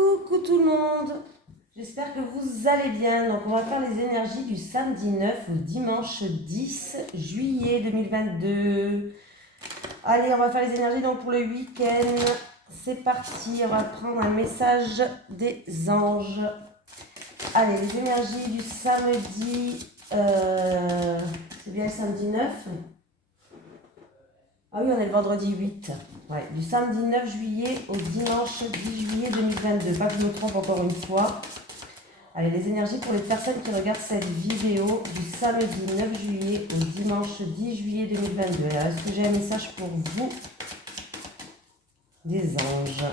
Coucou tout le monde, j'espère que vous allez bien. Donc on va faire les énergies du samedi 9 au dimanche 10 juillet 2022. Allez, on va faire les énergies donc pour le week-end. C'est parti, on va prendre un message des anges. Allez, les énergies du samedi, c'est bien le samedi 9. Ah oui, on est le vendredi 8. Ouais, du samedi 9 juillet au dimanche 10 juillet 2022. Pas que je me trompe encore une fois. Allez, les énergies pour les personnes qui regardent cette vidéo du samedi 9 juillet au dimanche 10 juillet 2022. Alors, est-ce que j'ai un message pour vous des anges?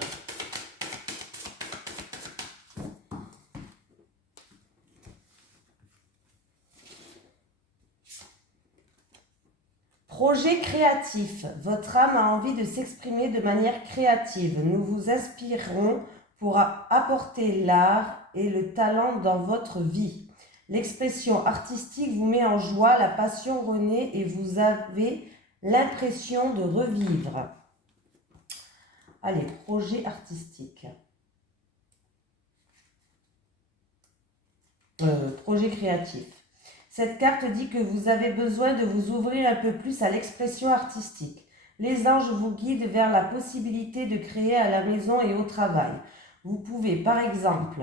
Projet créatif. Votre âme a envie de s'exprimer de manière créative. Nous vous inspirerons pour apporter l'art et le talent dans votre vie. L'expression artistique vous met en joie, la passion renaît et vous avez l'impression de revivre. Allez, projet artistique. Projet créatif. Cette carte dit que vous avez besoin de vous ouvrir un peu plus à l'expression artistique. Les anges vous guident vers la possibilité de créer à la maison et au travail. Vous pouvez par exemple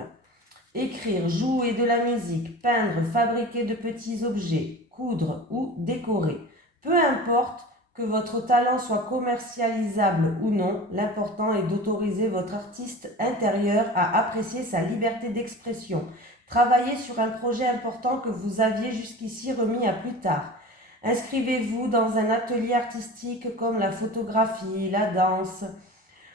écrire, jouer de la musique, peindre, fabriquer de petits objets, coudre ou décorer. Peu importe que votre talent soit commercialisable ou non, l'important est d'autoriser votre artiste intérieur à apprécier sa liberté d'expression. Travaillez sur un projet important que vous aviez jusqu'ici remis à plus tard. Inscrivez-vous dans un atelier artistique comme la photographie, la danse.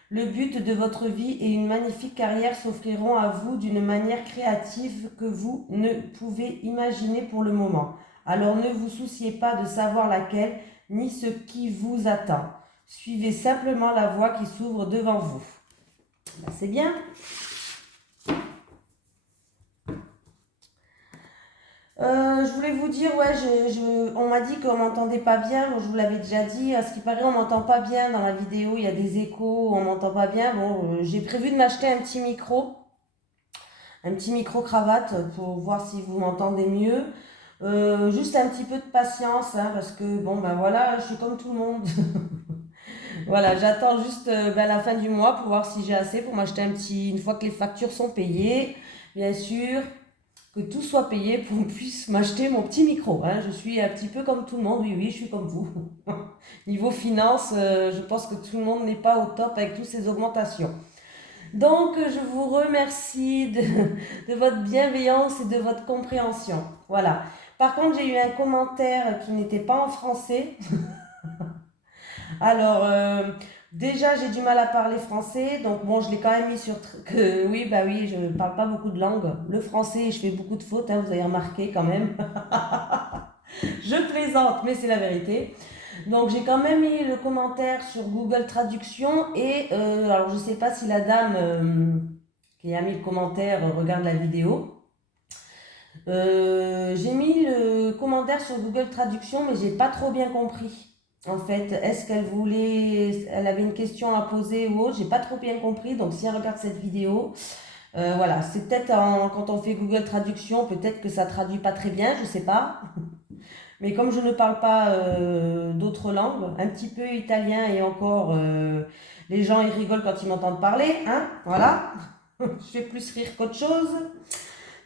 Le but de votre vie et une magnifique carrière s'offriront à vous d'une manière créative que vous ne pouvez imaginer pour le moment. Alors ne vous souciez pas de savoir laquelle ni ce qui vous attend. Suivez simplement la voie qui s'ouvre devant vous. Ben, c'est bien. Je voulais vous dire, ouais, on m'a dit qu'on m'entendait pas bien. Bon, je vous l'avais déjà dit. À ce qui paraît, on m'entend pas bien dans la vidéo. Il y a des échos, on m'entend pas bien. Bon, j'ai prévu de m'acheter un petit micro cravate pour voir si vous m'entendez mieux. Juste un petit peu de patience, hein, parce que bon, ben voilà, je suis comme tout le monde. Voilà, j'attends juste la fin du mois pour voir si j'ai assez pour m'acheter une fois que les factures sont payées, bien sûr. Que tout soit payé pour qu'on puisse m'acheter mon petit micro. Hein. Je suis un petit peu comme tout le monde, oui, je suis comme vous. Niveau finance, je pense que tout le monde n'est pas au top avec toutes ces augmentations. Donc, je vous remercie de votre bienveillance et de votre compréhension. Voilà. Par contre, j'ai eu un commentaire qui n'était pas en français. Alors, déjà, j'ai du mal à parler français, donc bon, je l'ai quand même mis sur... oui, je ne parle pas beaucoup de langues. Le français, je fais beaucoup de fautes, hein, vous avez remarqué quand même. Je plaisante, mais c'est la vérité. Donc, j'ai quand même mis le commentaire sur Google Traduction et, alors, je ne sais pas si la dame qui a mis le commentaire regarde la vidéo. J'ai mis le commentaire sur Google Traduction, mais j'ai pas trop bien compris. En fait, est-ce elle avait une question à poser ou autre, j'ai pas trop bien compris. Donc, si elle regarde cette vidéo, voilà, c'est peut-être quand on fait Google Traduction, peut-être que ça traduit pas très bien, je sais pas. Mais comme je ne parle pas d'autres langues, un petit peu italien et encore, les gens ils rigolent quand ils m'entendent parler, hein, voilà. Je fais plus rire qu'autre chose.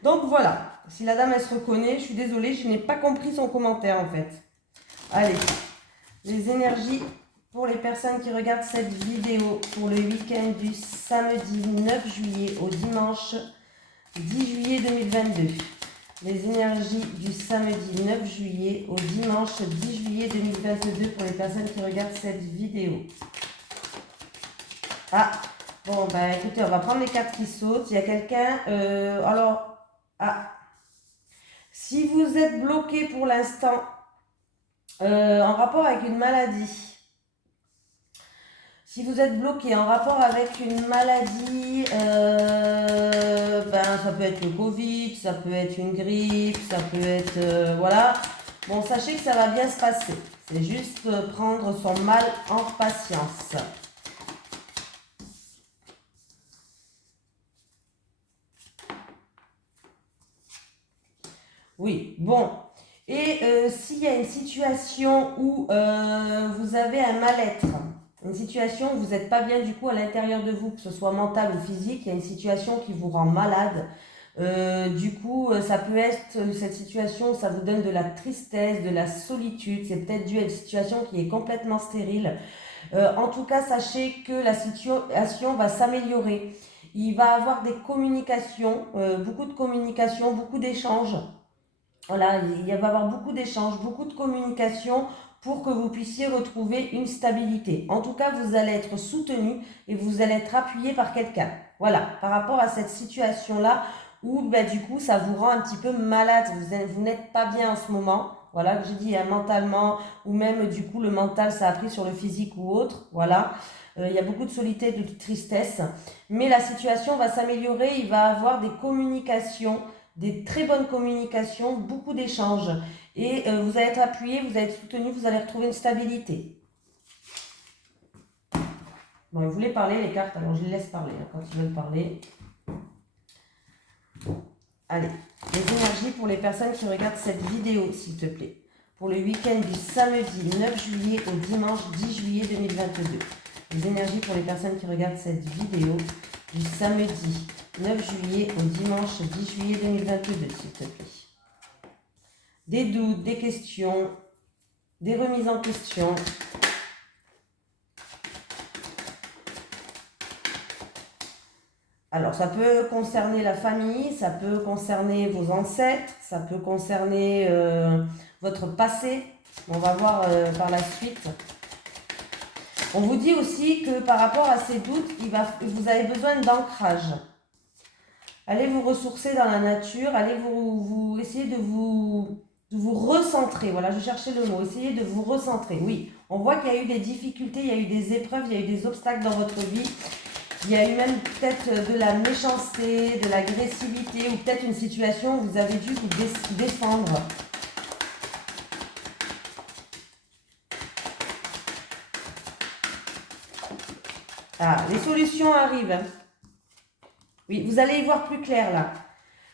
Donc voilà, si la dame elle se reconnaît, je suis désolée, je n'ai pas compris son commentaire en fait. Allez, les énergies pour les personnes qui regardent cette vidéo pour le week-end du samedi 9 juillet au dimanche 10 juillet 2022. Les énergies du samedi 9 juillet au dimanche 10 juillet 2022 pour les personnes qui regardent cette vidéo. Ah, bon, écoutez, on va prendre les cartes qui sautent. Il y a quelqu'un, si vous êtes bloqué pour l'instant en rapport avec une maladie, si vous êtes bloqué en rapport avec une maladie, ça peut être le Covid, ça peut être une grippe, ça peut être, voilà. Bon, sachez que ça va bien se passer. C'est juste prendre son mal en patience. Oui, bon. Et s'il y a une situation où vous avez un mal-être, une situation où vous n'êtes pas bien du coup à l'intérieur de vous, que ce soit mental ou physique, il y a une situation qui vous rend malade. Du coup, ça peut être cette situation, ça vous donne de la tristesse, de la solitude. C'est peut-être dû à une situation qui est complètement stérile. En tout cas, sachez que la situation va s'améliorer. Il va y avoir des communications, beaucoup de communications, beaucoup d'échanges. Voilà, il va y avoir beaucoup d'échanges, beaucoup de communication pour que vous puissiez retrouver une stabilité. En tout cas, vous allez être soutenu et vous allez être appuyé par quelqu'un. Voilà, par rapport à cette situation-là où du coup, ça vous rend un petit peu malade. Vous n'êtes pas bien en ce moment. Voilà, que j'ai dit mentalement ou même du coup, le mental, ça a pris sur le physique ou autre. Voilà. Il y a beaucoup de solitude, de tristesse. Mais la situation va s'améliorer. Il va y avoir des communications, des très bonnes communications, beaucoup d'échanges. Et vous allez être appuyé, vous allez être soutenu, vous allez retrouver une stabilité. Bon, ils voulaient parler les cartes, alors je les laisse parler quand ils veulent parler. Allez, les énergies pour les personnes qui regardent cette vidéo, s'il te plaît. Pour le week-end du samedi 9 juillet au dimanche 10 juillet 2022. Les énergies pour les personnes qui regardent cette vidéo du samedi 9 juillet au dimanche 10 juillet 2022, s'il te plaît. Des doutes, des questions, des remises en question. Alors, ça peut concerner la famille, ça peut concerner vos ancêtres, ça peut concerner votre passé. On va voir par la suite. On vous dit aussi que par rapport à ces doutes, vous avez besoin d'ancrage. Allez vous ressourcer dans la nature, allez vous essayer de vous recentrer. Voilà, je cherchais le mot. Essayez de vous recentrer. Oui, on voit qu'il y a eu des difficultés, il y a eu des épreuves, il y a eu des obstacles dans votre vie. Il y a eu même peut-être de la méchanceté, de l'agressivité ou peut-être une situation où vous avez dû vous défendre. Ah, les solutions arrivent. Oui, vous allez y voir plus clair là.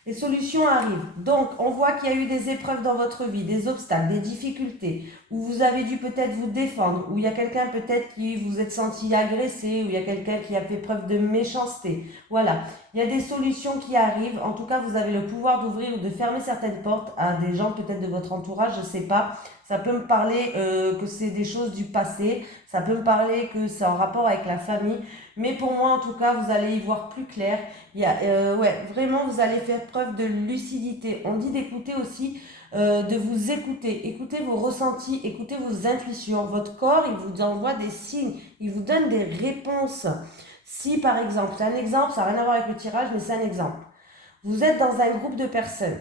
Les solutions arrivent. Donc, on voit qu'il y a eu des épreuves dans votre vie, des obstacles, des difficultés, où vous avez dû peut-être vous défendre, où il y a quelqu'un peut-être qui vous êtes senti agressé, où il y a quelqu'un qui a fait preuve de méchanceté. Voilà. Il y a des solutions qui arrivent. En tout cas, vous avez le pouvoir d'ouvrir ou de fermer certaines portes à des gens peut-être de votre entourage, je ne sais pas. Ça peut me parler que c'est des choses du passé. Ça peut me parler que c'est en rapport avec la famille. Mais pour moi, en tout cas, vous allez y voir plus clair. Vraiment, vous allez faire preuve de lucidité. On dit d'écouter aussi, de vous écouter. Écoutez vos ressentis, écoutez vos intuitions. Votre corps, il vous envoie des signes, il vous donne des réponses. Si par exemple, c'est un exemple, ça n'a rien à voir avec le tirage, mais c'est un exemple. Vous êtes dans un groupe de personnes.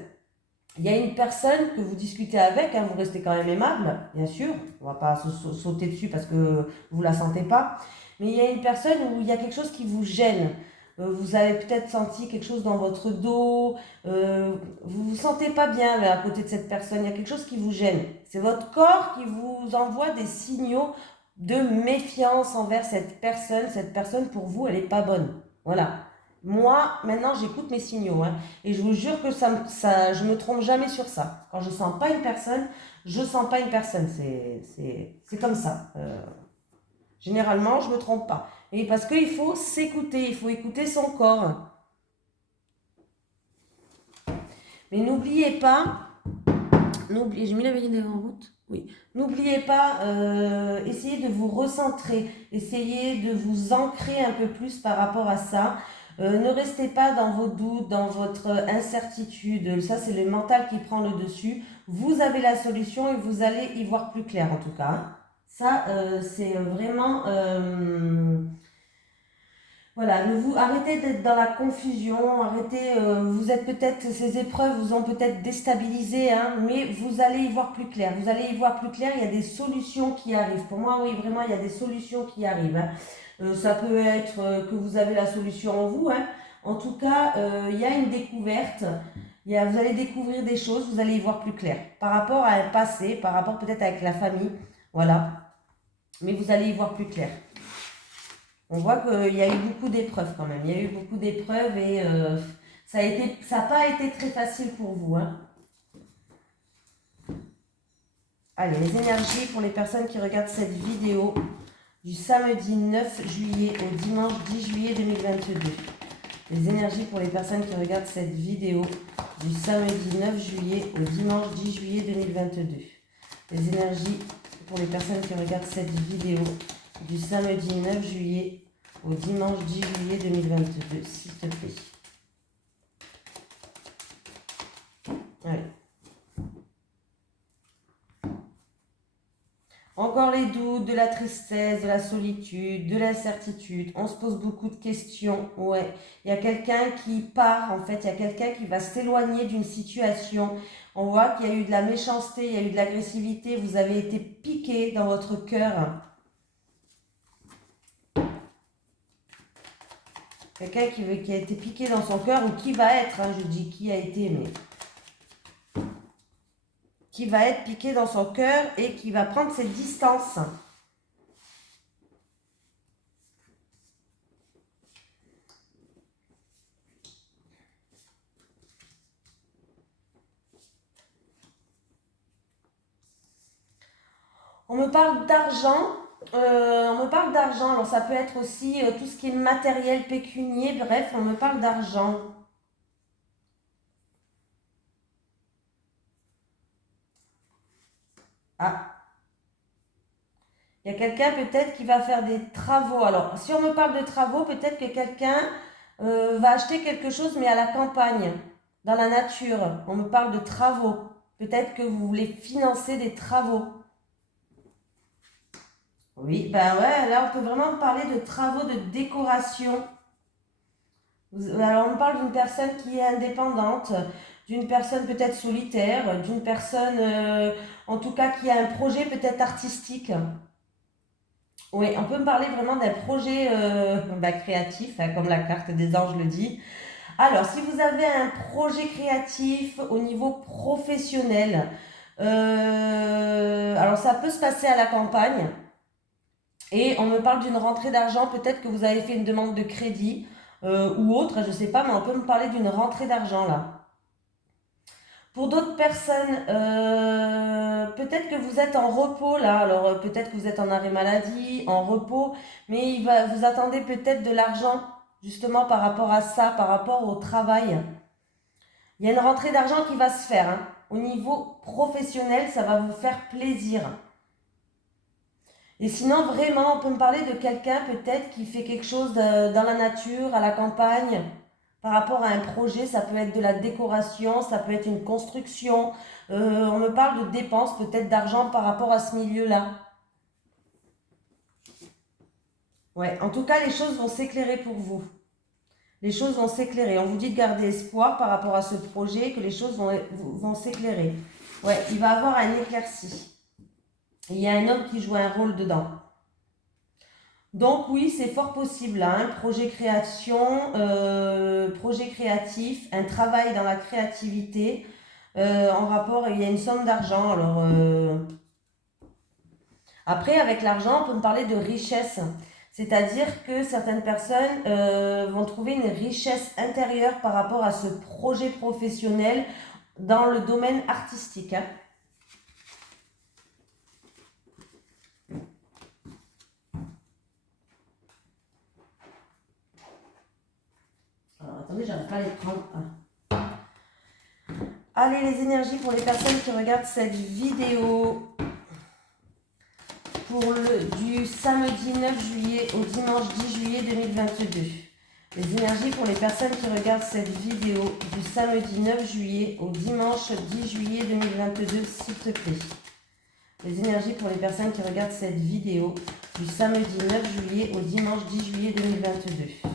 Il y a une personne que vous discutez avec, vous restez quand même aimable, bien sûr. On ne va pas sauter dessus parce que vous ne la sentez pas. Mais il y a une personne où il y a quelque chose qui vous gêne. Vous avez peut-être senti quelque chose dans votre dos. Vous ne vous sentez pas bien à côté de cette personne. Il y a quelque chose qui vous gêne. C'est votre corps qui vous envoie des signaux de méfiance envers cette personne. Cette personne, pour vous, elle n'est pas bonne. Voilà. Moi, maintenant, j'écoute mes signaux. Et je vous jure que je ne me trompe jamais sur ça. Quand je ne sens pas une personne, je ne sens pas une personne. C'est comme ça. Généralement, je ne me trompe pas. Et parce qu'il faut s'écouter, il faut écouter son corps. Mais n'oubliez pas, j'ai mis la veille en route. Oui. N'oubliez pas, essayez de vous recentrer, essayez de vous ancrer un peu plus par rapport à ça. Ne restez pas dans vos doutes, dans votre incertitude. Ça, c'est le mental qui prend le dessus. Vous avez la solution et vous allez y voir plus clair en tout cas. Ça, c'est vraiment... voilà, arrêtez d'être dans la confusion, vous êtes peut-être, ces épreuves vous ont peut-être déstabilisé, mais vous allez y voir plus clair. Vous allez y voir plus clair, il y a des solutions qui arrivent. Pour moi, oui, vraiment, il y a des solutions qui arrivent. Ça peut être que vous avez la solution en vous. En tout cas, il y a une découverte. Vous allez découvrir des choses, vous allez y voir plus clair. Par rapport à un passé, par rapport peut-être avec la famille, voilà. Mais vous allez y voir plus clair. On voit qu'il y a eu beaucoup d'épreuves quand même. Il y a eu beaucoup d'épreuves et ça n'a pas été très facile pour vous. Allez, les énergies pour les personnes qui regardent cette vidéo du samedi 9 juillet au dimanche 10 juillet 2022. Les énergies pour les personnes qui regardent cette vidéo du samedi 9 juillet au dimanche 10 juillet 2022. Les énergies pour les personnes qui regardent cette vidéo du samedi 9 juillet au dimanche 10 juillet 2022, s'il te plaît. Allez. Encore les doutes, de la tristesse, de la solitude, de l'incertitude. On se pose beaucoup de questions. Ouais. Il y a quelqu'un qui part, en fait. Il y a quelqu'un qui va s'éloigner d'une situation. On voit qu'il y a eu de la méchanceté, il y a eu de l'agressivité. Vous avez été piqué dans votre cœur. Quelqu'un qui a été piqué dans son cœur ou qui va être, hein, je dis qui a été, mais qui va être piqué dans son cœur et qui va prendre ses distances. On me parle d'argent. Alors ça peut être aussi tout ce qui est matériel, pécunier, bref, on me parle d'argent. Ah, il y a quelqu'un peut-être qui va faire des travaux. Alors, si on me parle de travaux, peut-être que quelqu'un va acheter quelque chose, mais à la campagne, dans la nature. On me parle de travaux. Peut-être que vous voulez financer des travaux. Oui, ben ouais, là on peut vraiment parler de travaux de décoration. Alors on parle d'une personne qui est indépendante, d'une personne peut-être solitaire, d'une personne en tout cas qui a un projet peut-être artistique. Oui, on peut me parler vraiment d'un projet créatif, hein, comme la carte des anges le dit. Alors, si vous avez un projet créatif au niveau professionnel, alors ça peut se passer à la campagne. Et on me parle d'une rentrée d'argent, peut-être que vous avez fait une demande de crédit ou autre, je ne sais pas, mais on peut me parler d'une rentrée d'argent là. Pour d'autres personnes, peut-être que vous êtes en repos là, alors peut-être que vous êtes en arrêt maladie, en repos, mais vous attendez peut-être de l'argent justement par rapport à ça, par rapport au travail. Il y a une rentrée d'argent qui va se faire, hein. Au niveau professionnel, ça va vous faire plaisir. Et sinon, vraiment, on peut me parler de quelqu'un peut-être qui fait quelque chose dans la nature, à la campagne, par rapport à un projet. Ça peut être de la décoration, ça peut être une construction. On me parle de dépenses, peut-être d'argent par rapport à ce milieu-là. Ouais, en tout cas, les choses vont s'éclairer pour vous. Les choses vont s'éclairer. On vous dit de garder espoir par rapport à ce projet, que les choses vont s'éclairer. Ouais, il va y avoir un éclairci. Et il y a un homme qui joue un rôle dedans. Donc oui, c'est fort possible, hein. Projet création, projet créatif, un travail dans la créativité, en rapport, il y a une somme d'argent. Alors après, avec l'argent, on peut me parler de richesse. C'est-à-dire que certaines personnes vont trouver une richesse intérieure par rapport à ce projet professionnel dans le domaine artistique, hein. Alors attendez, j'arrive pas à les prendre. Ah. Allez, les énergies pour les personnes qui regardent cette vidéo du samedi 9 juillet au dimanche 10 juillet 2022. Les énergies pour les personnes qui regardent cette vidéo du samedi 9 juillet au dimanche 10 juillet 2022, s'il te plaît. Les énergies pour les personnes qui regardent cette vidéo du samedi 9 juillet au dimanche 10 juillet 2022.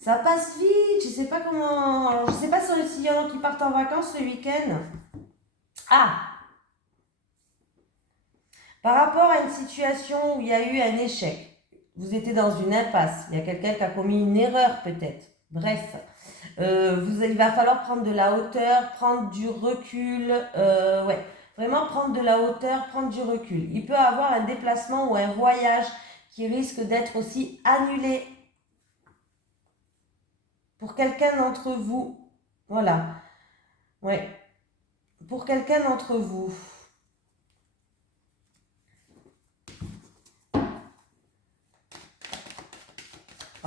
Ça passe vite, je sais pas comment. Alors, je sais pas s'il y en a qui partent en vacances ce week-end. Ah! Par rapport à une situation où il y a eu un échec, vous étiez dans une impasse, il y a quelqu'un qui a commis une erreur peut-être. Bref, il va falloir prendre de la hauteur, prendre du recul. Ouais, vraiment prendre de la hauteur, prendre du recul. Il peut y avoir un déplacement ou un voyage qui risque d'être aussi annulé pour quelqu'un d'entre vous. Voilà. Ouais. Pour quelqu'un d'entre vous.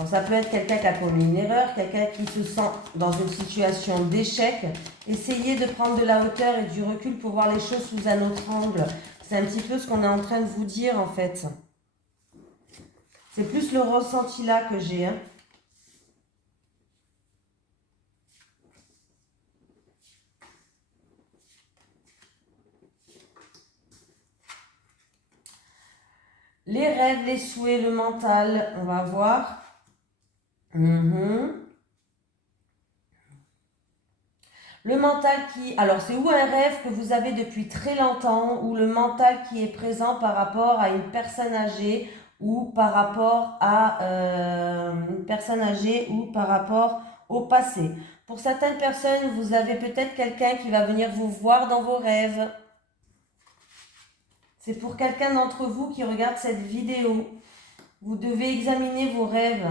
Alors ça peut être quelqu'un qui a commis une erreur, quelqu'un qui se sent dans une situation d'échec. Essayez de prendre de la hauteur et du recul pour voir les choses sous un autre angle. C'est un petit peu ce qu'on est en train de vous dire en fait. C'est plus le ressenti là que j'ai. Hein. Les rêves, les souhaits, le mental, on va voir. Le mental qui... Alors, c'est ou un rêve que vous avez depuis très longtemps, ou le mental qui est présent par rapport à une personne âgée, ou par rapport à une personne âgée, ou par rapport au passé. Pour certaines personnes, vous avez peut-être quelqu'un qui va venir vous voir dans vos rêves. C'est pour quelqu'un d'entre vous qui regarde cette vidéo. Vous devez examiner vos rêves.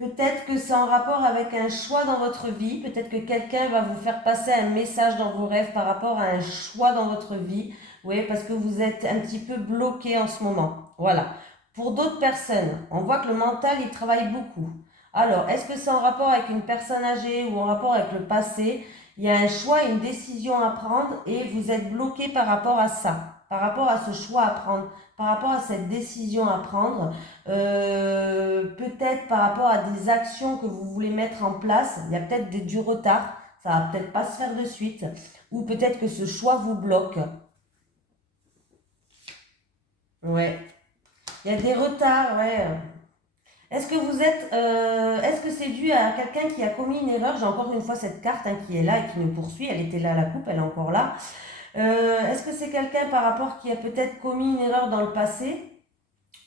Peut-être que c'est en rapport avec un choix dans votre vie. Peut-être que quelqu'un va vous faire passer un message dans vos rêves par rapport à un choix dans votre vie. Oui, parce que vous êtes un petit peu bloqué en ce moment. Voilà. Pour d'autres personnes, on voit que le mental, il travaille beaucoup. Alors, est-ce que c'est en rapport avec une personne âgée ou en rapport avec le passé? Il y a un choix, une décision à prendre et vous êtes bloqué par rapport à ça, par rapport à ce choix à prendre, par rapport à cette décision à prendre, peut-être par rapport à des actions que vous voulez mettre en place. Il y a peut-être du retard, ça va peut-être pas se faire de suite, ou peut-être que ce choix vous bloque. Ouais, il y a des retards, ouais. Est-ce que vous êtes, est-ce que c'est dû à quelqu'un qui a commis une erreur? J'ai encore une fois cette carte hein, qui est là et qui nous poursuit. Elle était là à la coupe, elle est encore là. Est-ce que c'est quelqu'un par rapport qui a peut-être commis une erreur dans le passé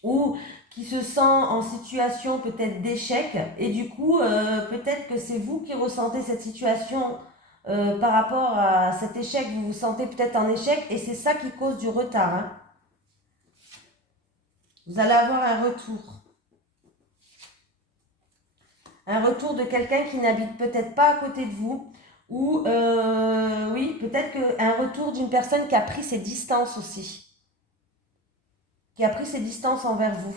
ou qui se sent en situation peut-être d'échec et du coup peut-être que c'est vous qui ressentez cette situation par rapport à cet échec, vous vous sentez peut-être en échec et c'est ça qui cause du retard. Hein. Vous allez avoir un retour. Un retour de quelqu'un qui n'habite peut-être pas à côté de vous ou oui, peut-être un retour d'une personne qui a pris ses distances aussi. Qui a pris ses distances envers vous.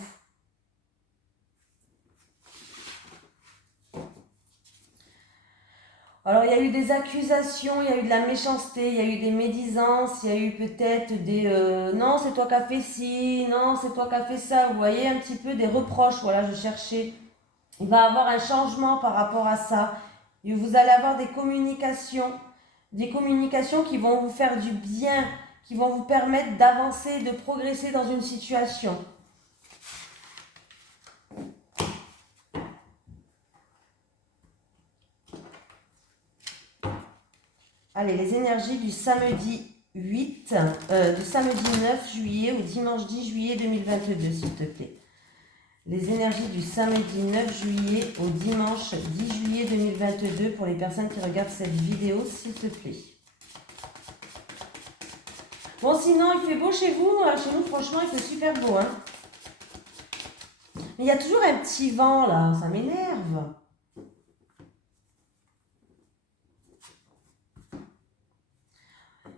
Alors, il y a eu des accusations, il y a eu de la méchanceté, il y a eu des médisances, il y a eu peut-être des non, c'est toi qui as fait ci, non, c'est toi qui as fait ça. Vous voyez un petit peu des reproches, voilà, je cherchais. Il va y avoir un changement par rapport à ça. Et vous allez avoir des communications qui vont vous faire du bien, qui vont vous permettre d'avancer, de progresser dans une situation. Allez, les énergies du samedi 9 juillet au dimanche 10 juillet 2022, s'il te plaît. Les énergies du samedi 9 juillet au dimanche 10 juillet 2022 pour les personnes qui regardent cette vidéo, s'il te plaît. Bon, sinon, il fait beau chez vous. Chez nous, franchement, il fait super beau. Hein. Mais il y a toujours un petit vent, là. Ça m'énerve.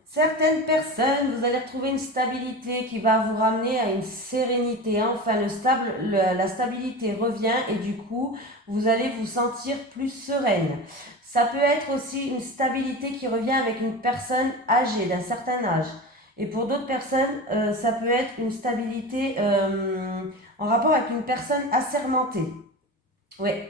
Certaines personnes, vous allez retrouver une stabilité qui va vous ramener à une sérénité. Enfin, la stabilité revient et du coup, vous allez vous sentir plus sereine. Ça peut être aussi une stabilité qui revient avec une personne âgée, d'un certain âge. Et pour d'autres personnes, ça peut être une stabilité en rapport avec une personne assermentée. Oui.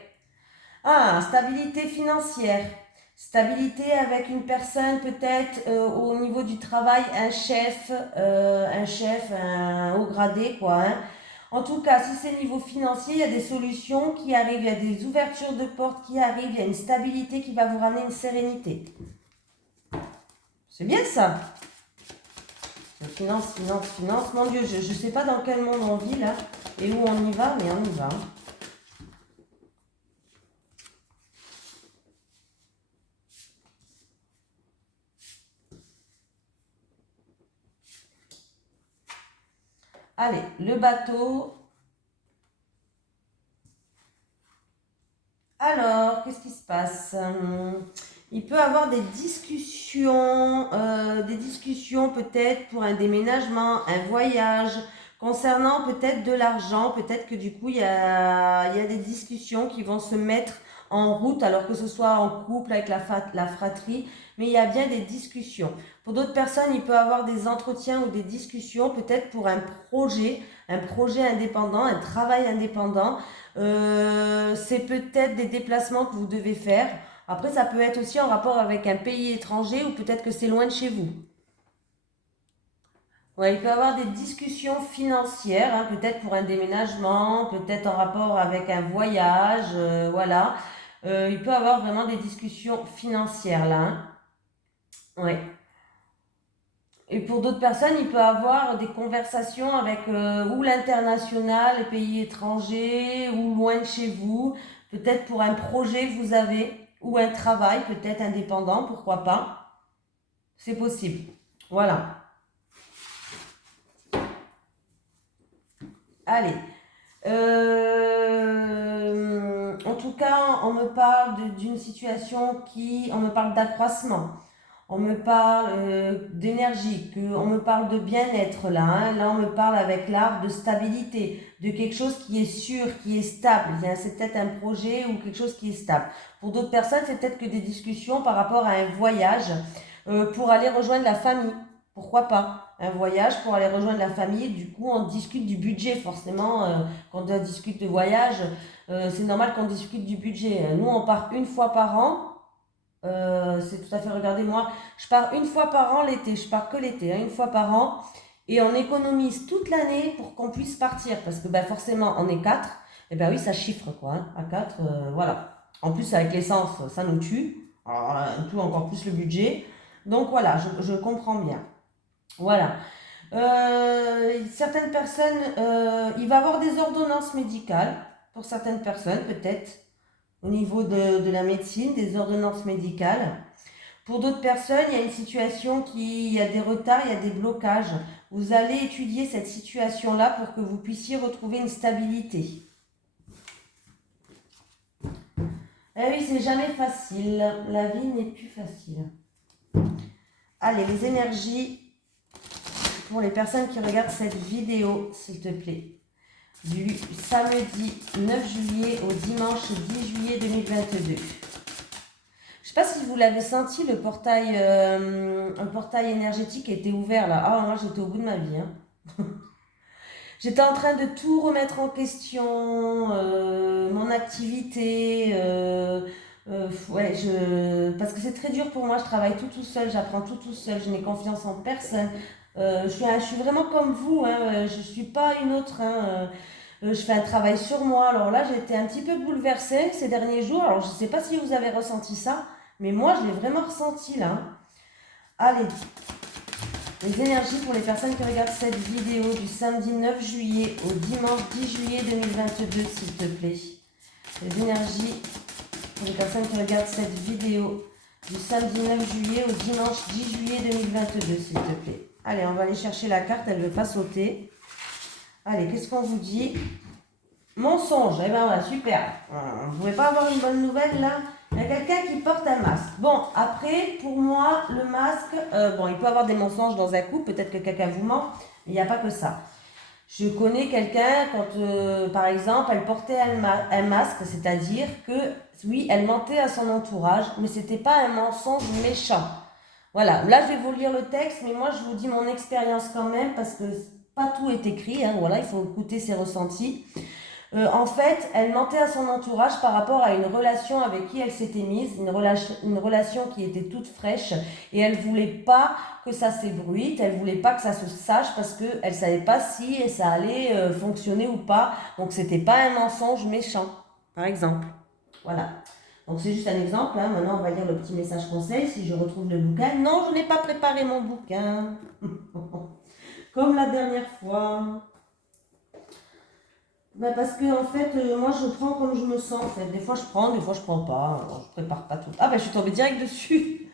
Ah, stabilité financière. Stabilité avec une personne peut-être au niveau du travail, un chef, un haut gradé quoi. Hein. En tout cas, si c'est niveau financier, il y a des solutions qui arrivent, il y a des ouvertures de portes qui arrivent, il y a une stabilité qui va vous ramener une sérénité. C'est bien ça. Finance, finance, finance. Mon Dieu, je ne sais pas dans quel monde on vit là et où on y va, mais on y va. Allez, le bateau. Alors, qu'est-ce qui se passe? Il peut y avoir des discussions peut-être pour un déménagement, un voyage. Concernant peut-être de l'argent, peut-être que du coup, il y a des discussions qui vont se mettre en route, alors que ce soit en couple avec la fratrie, mais il y a bien des discussions. Pour d'autres personnes, il peut y avoir des entretiens ou des discussions, peut-être pour un projet indépendant, un travail indépendant. C'est peut-être des déplacements que vous devez faire. Après, ça peut être aussi en rapport avec un pays étranger ou peut-être que c'est loin de chez vous. Ouais, il peut y avoir des discussions financières, hein, peut-être pour un déménagement, peut-être en rapport avec un voyage, voilà. Il peut y avoir vraiment des discussions financières là, hein. Ouais. Et pour d'autres personnes, il peut y avoir des conversations avec ou l'international, les pays étrangers, ou loin de chez vous, peut-être pour un projet que vous avez, ou un travail, peut-être indépendant, pourquoi pas. C'est possible. Voilà. Allez. En tout cas, on me parle d'une situation on me parle d'accroissement, on me parle d'énergie, on me parle de bien-être là, hein. Là, on me parle avec l'arbre de stabilité, de quelque chose qui est sûr, qui est stable. C'est peut-être un projet ou quelque chose qui est stable. Pour d'autres personnes, c'est peut-être que des discussions par rapport à un voyage pour aller rejoindre la famille. Pourquoi pas? Un voyage pour aller rejoindre la famille. Du coup, on discute du budget forcément. Quand on discute de voyage, c'est normal qu'on discute du budget. Nous, on part une fois par an. C'est tout à fait, regardez, moi, je pars une fois par an l'été. Je pars que l'été, hein, une fois par an. Et on économise toute l'année pour qu'on puisse partir. Parce que ben, forcément, on est quatre. Et ben oui, ça chiffre quoi, hein, à quatre. Voilà. En plus, avec l'essence, ça nous tue. Alors, tout encore plus le budget. Donc voilà, je comprends bien. Voilà. Certaines personnes, il va y avoir des ordonnances médicales pour certaines personnes, peut-être, au niveau de la médecine, des ordonnances médicales. Pour d'autres personnes, il y a une situation il y a des retards, il y a des blocages. Vous allez étudier cette situation-là pour que vous puissiez retrouver une stabilité. Eh oui, c'est jamais facile. La vie n'est plus facile. Allez, les énergies pour les personnes qui regardent cette vidéo, s'il te plaît. Du samedi 9 juillet au dimanche 10 juillet 2022. Je ne sais pas si vous l'avez senti, un portail énergétique était ouvert là. Ah, moi j'étais au bout de ma vie. Hein. J'étais en train de tout remettre en question, mon activité. Ouais, parce que c'est très dur pour moi, je travaille tout seul, j'apprends tout seul, je n'ai confiance en personne. Je suis vraiment comme vous, hein, je ne suis pas une autre. Hein, je fais un travail sur moi. Alors là, j'ai été un petit peu bouleversée ces derniers jours. Alors je ne sais pas si vous avez ressenti ça, mais moi, je l'ai vraiment ressenti là. Hein. Allez, les énergies pour les personnes qui regardent cette vidéo du samedi 9 juillet au dimanche 10 juillet 2022, s'il te plaît. Les énergies pour les personnes qui regardent cette vidéo du samedi 9 juillet au dimanche 10 juillet 2022, s'il te plaît. Allez, on va aller chercher la carte, elle ne veut pas sauter. Allez, qu'est-ce qu'on vous dit? Mensonge, eh ben voilà, super. Vous ne pouvez pas avoir une bonne nouvelle là? Il y a quelqu'un qui porte un masque. Bon, après, pour moi, le masque, bon, il peut y avoir des mensonges dans un couple, peut-être que quelqu'un vous ment, mais il n'y a pas que ça. Je connais quelqu'un, quand, par exemple, elle portait un masque, c'est-à-dire que, oui, elle mentait à son entourage, mais ce n'était pas un mensonge méchant. Voilà, là, je vais vous lire le texte, mais moi, je vous dis mon expérience quand même, parce que pas tout est écrit, hein, voilà, il faut écouter ses ressentis. En fait, elle mentait à son entourage par rapport à une relation avec qui elle s'était mise, une relation qui était toute fraîche, et elle voulait pas que ça s'ébruite, elle voulait pas que ça se sache parce que elle savait pas si ça allait fonctionner ou pas. Donc c'était pas un mensonge méchant, par exemple. Voilà. Donc c'est juste un exemple. Hein. Maintenant, on va lire le petit message conseil si je retrouve le bouquin. Non, je n'ai pas préparé mon bouquin, comme la dernière fois. Ben parce que en fait, moi je prends comme je me sens en fait. Des fois je prends pas. Alors, je prépare pas tout. Ah ben je suis tombée direct dessus.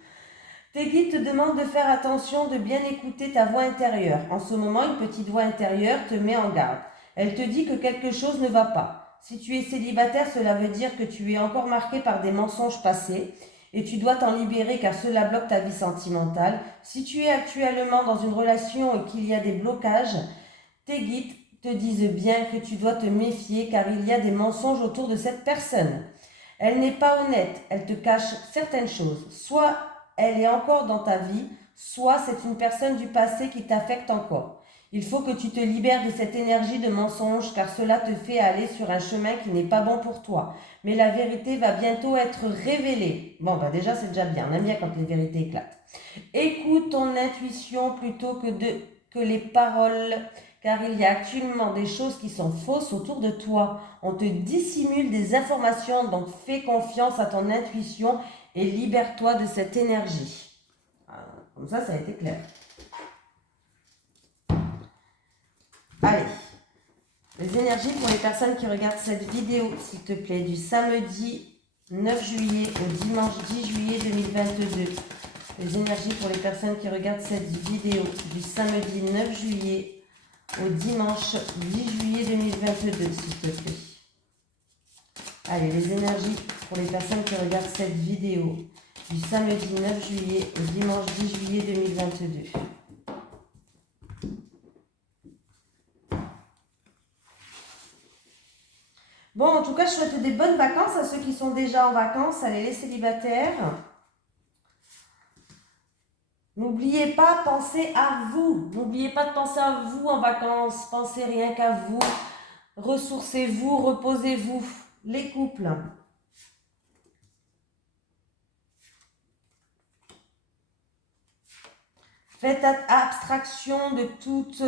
Tes guides te demandent de faire attention, de bien écouter ta voix intérieure. En ce moment, une petite voix intérieure te met en garde. Elle te dit que quelque chose ne va pas. Si tu es célibataire, cela veut dire que tu es encore marqué par des mensonges passés et tu dois t'en libérer car cela bloque ta vie sentimentale. Si tu es actuellement dans une relation et qu'il y a des blocages, Tes guides te disent bien que tu dois te méfier car il y a des mensonges autour de cette personne. Elle n'est pas honnête, elle te cache certaines choses. Soit elle est encore dans ta vie, soit c'est une personne du passé qui t'affecte encore. Il faut que tu te libères de cette énergie de mensonge car cela te fait aller sur un chemin qui n'est pas bon pour toi. Mais la vérité va bientôt être révélée. Bon, bah déjà c'est déjà bien, on aime bien quand les vérités éclatent. Écoute ton intuition plutôt que les paroles, car il y a actuellement des choses qui sont fausses autour de toi. On te dissimule des informations, donc fais confiance à ton intuition et libère-toi de cette énergie. Comme ça a été clair. Allez, les énergies pour les personnes qui regardent cette vidéo, s'il te plaît, du samedi 9 juillet au dimanche 10 juillet 2022. Les énergies pour les personnes qui regardent cette vidéo du samedi 9 juillet au dimanche 10 juillet 2022, s'il te plaît. Allez, les énergies pour les personnes qui regardent cette vidéo du samedi 9 juillet au dimanche 10 juillet 2022. Bon, en tout cas, je souhaite des bonnes vacances à ceux qui sont déjà en vacances. Allez, les célibataires. N'oubliez pas, pensez à vous. N'oubliez pas de penser à vous en vacances. Pensez rien qu'à vous. Ressourcez-vous, reposez-vous. Les couples. Faites abstraction de toute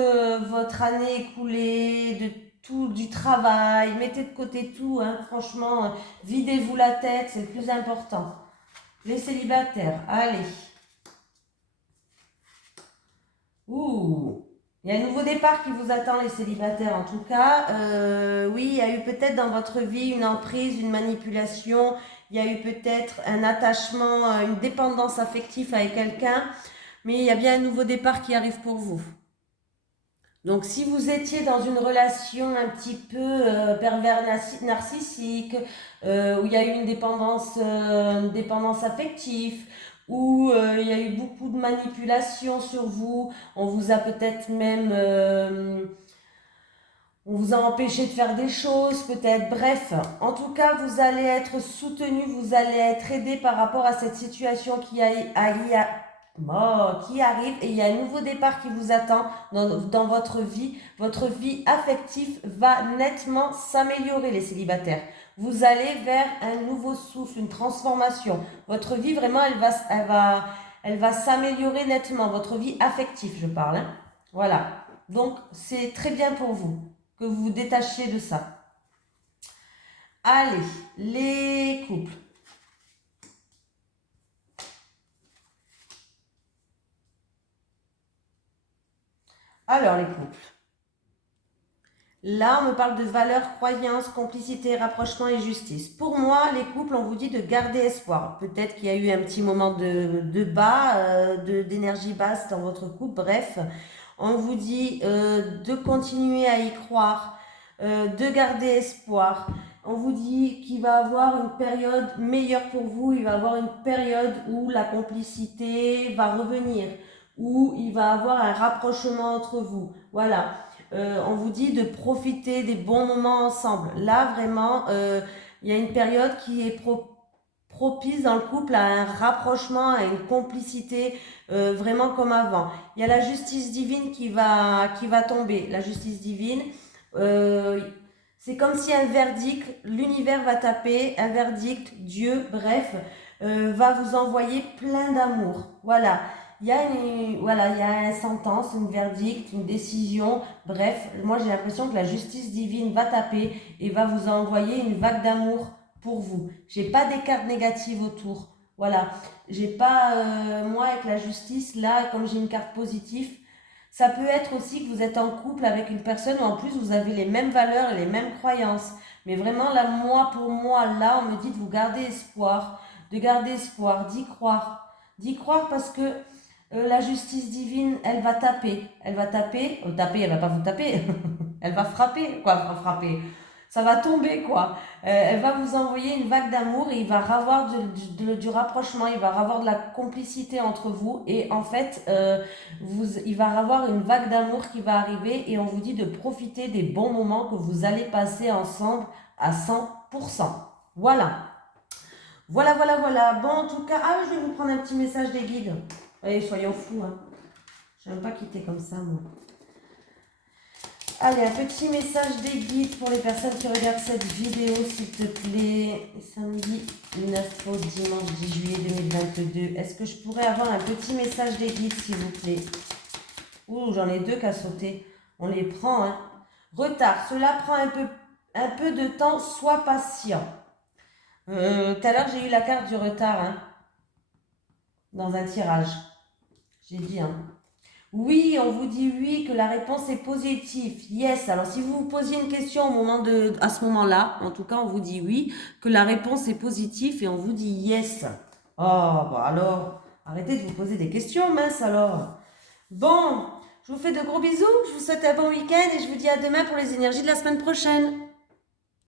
votre année écoulée, de tout du travail. Mettez de côté tout, hein. Franchement, videz-vous la tête, c'est le plus important. Les célibataires, allez. Ouh, il y a un nouveau départ qui vous attend, les célibataires. En tout cas, oui, il y a eu peut-être dans votre vie une emprise, une manipulation. Il y a eu peut-être un attachement, une dépendance affective avec quelqu'un. Mais il y a bien un nouveau départ qui arrive pour vous. Donc, si vous étiez dans une relation un petit peu pervers narcissique, où il y a eu une dépendance affective, où il y a eu beaucoup de manipulation sur vous, on vous a peut-être même... on vous a empêché de faire des choses, peut-être. Bref, en tout cas, vous allez être soutenu, vous allez être aidé par rapport à cette situation qui arrive et il y a un nouveau départ qui vous attend dans votre vie. Votre vie affective va nettement s'améliorer, les célibataires. Vous allez vers un nouveau souffle, une transformation. Votre vie, vraiment, elle va s'améliorer nettement. Votre vie affective, je parle. Hein. Voilà. Donc, c'est très bien pour vous que vous vous détachiez de ça. Allez, les couples. Alors, les couples. Là, on me parle de valeurs, croyances, complicité, rapprochement et justice. Pour moi, les couples, on vous dit de garder espoir. Peut-être qu'il y a eu un petit moment de bas, d'énergie basse dans votre couple. Bref, on vous dit de continuer à y croire, de garder espoir. On vous dit qu'il va y avoir une période meilleure pour vous. Il va y avoir une période où la complicité va revenir, où il va y avoir un rapprochement entre vous. Voilà. On vous dit de profiter des bons moments ensemble. Là, vraiment, il y a une période qui est propice dans le couple à un rapprochement, à une complicité, vraiment comme avant. Il y a la justice divine qui va tomber. La justice divine, c'est comme si un verdict, l'univers va taper, un verdict, Dieu, bref, va vous envoyer plein d'amour. Voilà. Il y a une sentence, une verdict, une décision. Bref, moi j'ai l'impression que la justice divine va taper et va vous envoyer une vague d'amour pour vous. J'ai pas des cartes négatives autour. Voilà. J'ai pas, moi avec la justice, là, comme j'ai une carte positive, ça peut être aussi que vous êtes en couple avec une personne où en plus vous avez les mêmes valeurs et les mêmes croyances. Mais vraiment, là, pour moi, là, on me dit de vous garder espoir, d'y croire. D'y croire parce que la justice divine, elle va taper. Elle va taper, elle va pas vous taper, elle va frapper. Quoi, elle va frapper? ça va tomber quoi. Elle va vous envoyer une vague d'amour et il va y avoir du rapprochement, il va y avoir de la complicité entre vous et en fait, il va y avoir une vague d'amour qui va arriver et on vous dit de profiter des bons moments que vous allez passer ensemble à 100%. Voilà. Voilà, voilà, voilà. Bon, en tout cas, je vais vous prendre un petit message des guides. Allez, soyons fous, hein. Je n'aime pas quitter comme ça, moi. Allez, un petit message des guides pour les personnes qui regardent cette vidéo, s'il te plaît. Samedi 9 au dimanche 10 juillet 2022. Est-ce que je pourrais avoir un petit message des guides, s'il vous plaît? Ouh, j'en ai deux qu'à sauter. On les prend, hein. Retard. Cela prend un peu de temps. Sois patient. Tout à l'heure, j'ai eu la carte du retard, hein, dans un tirage. J'ai dit, hein. Oui, on vous dit oui, que la réponse est positive. Yes. Alors, si vous vous posiez une question à ce moment-là, en tout cas, on vous dit oui, que la réponse est positive et on vous dit yes. Oh, bah alors, arrêtez de vous poser des questions, mince alors. Bon, je vous fais de gros bisous, je vous souhaite un bon week-end et je vous dis à demain pour les énergies de la semaine prochaine.